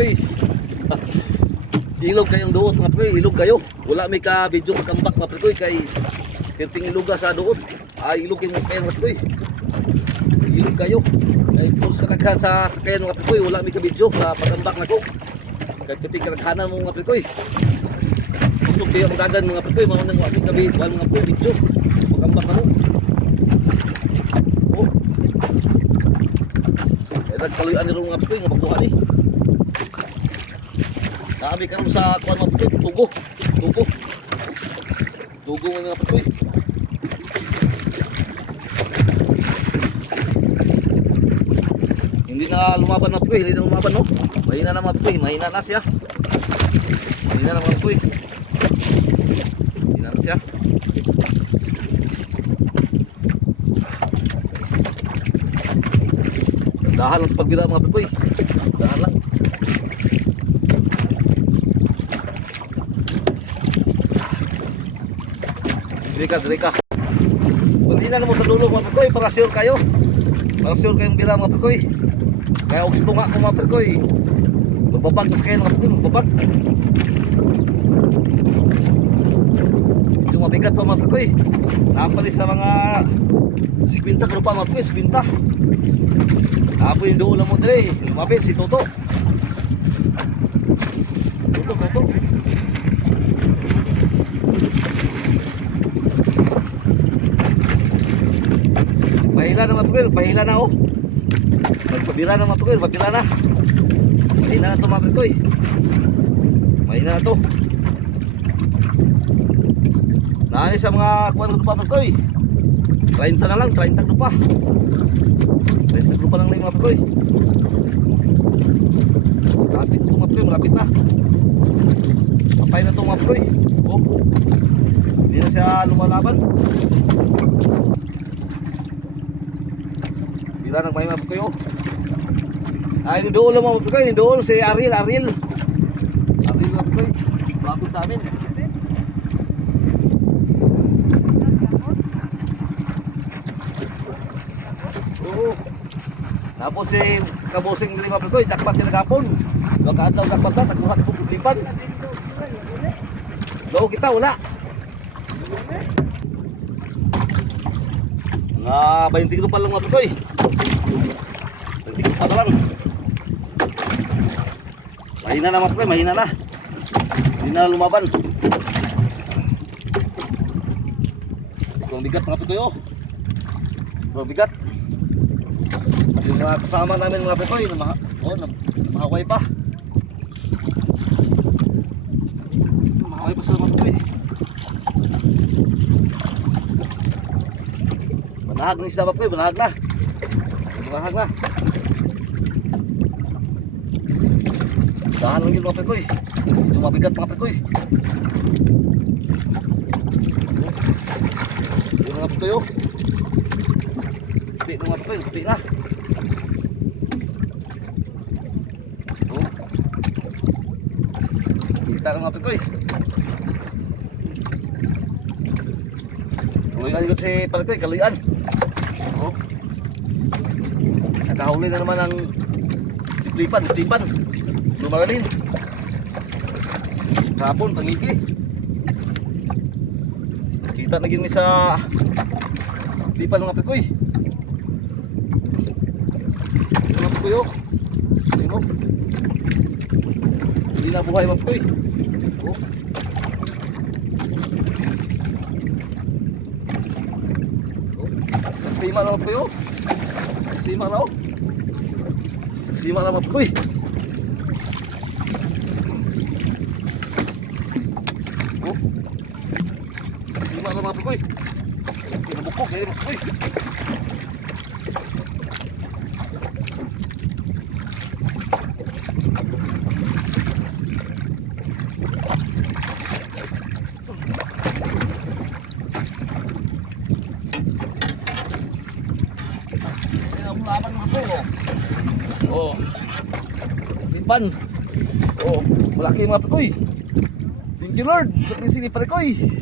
Prekoy. Ilog kayong duot mga Prekoy, ilog kayo. Wala may ka video pagkambak mga Prekoy kay kirting iluga sa duot. Ilog yung sakayan mga Prekoy. Ilog kayo. Ay pulos kanaghan sa sakayan mga Prekoy, wala may ka video sa pagkambak na ko. Kay kirting kanaghanan mo mga Prekoy. Kusog kayo ang dagan mga Prekoy, maunang wala may ka mga Prekoy video. Pagkambak na mo. Nagkaluyan ni mga Prekoy nga pagkuha ni. Naami karon sa kuan mga Prekoy, tugo. Tugo mga Prekoy. Hindi na lumaban mga Prekoy, hindi na lumaban no. Mahina na mga Prekoy, mahina na siya. Mahina na mga Prekoy. Mahina na siya. Dahan lang sa pagbira mga Prekoy. Dahan lang. Diri ka. Pagdinan mo sa dulo mga Prekoy para sure kayo. Para sure kayong bira mga Prekoy. Kaya og tunga ko mga Prekoy. Magbabag na sa kayo mga Prekoy, magbabag. Yung mabigat pa mga Prekoy. Napali sa mga 50 kilo pa mga Prekoy, 50. Apo yung doon lang mo dali. Lumapit si Toto. Toto. Pahila na mga Prekoy. Pahila na oh. Magpabila na mga Prekoy. Magpabila na. Mahina na ito mga Prekoy. Mahina na ito. Naani sa mga kuwan ko pa Prekoy. 30 na lang. 30 ko pa. Lupa lang na yung mga Prekoy. Malapit na ito mga Prekoy, malapit na. Papay na ito mga Prekoy. Oh. Hindi na siya lumalaban. Bila nang may mga Prekoy oh. Yung doon lang mga Prekoy, yung doon si Ariel mga Prekoy. Bakit sa amin. Tapos si kabusing dili mga Prekoy, jakpat nila gapon. Wakaadlaw jakpat na tagbuhat ko pulipan. Daw kita wala. Nga 20 kilo pa lang mga Prekoy. 20 kilo pa lang. Mahina na mga Prekoy, mahina na. Hindi na lumaban. Sobrang bigat mga Prekoy oh. Sobrang bigat. Yung mga kasama namin mga Prekoy, mahaway pa. Mahaway pa sila mga Prekoy. Banahag na sila mga Prekoy, banahag na. Dahan lang yun mga Prekoy. Yung mabigat mga Prekoy. Yung mga Prekoy oh. Puti na mga Prekoy, puti na. Kita ka mga Prekoy. Kaluyan ikot si Prekoy, kaluyan. Oh. Nakahuli na naman ang tiplipan. Lumagalin. Kapon, pangiki. Kita na gini sa tiplipan mga Prekoy. Mga Prekoy oh. Ayun oh. Hindi na buhay mga Prekoy. Oh. Sagsima na mga Prekoy oh. Sagsima na oh. Sagsima na mga Prekoy. Oh. Sagsima na mga Prekoy. Kinabukok eh mga Prekoy. Laban mga Prekoy oh. Tipan. Oh, malaki mga Prekoy. Thank you Lord sa sini Prekoy.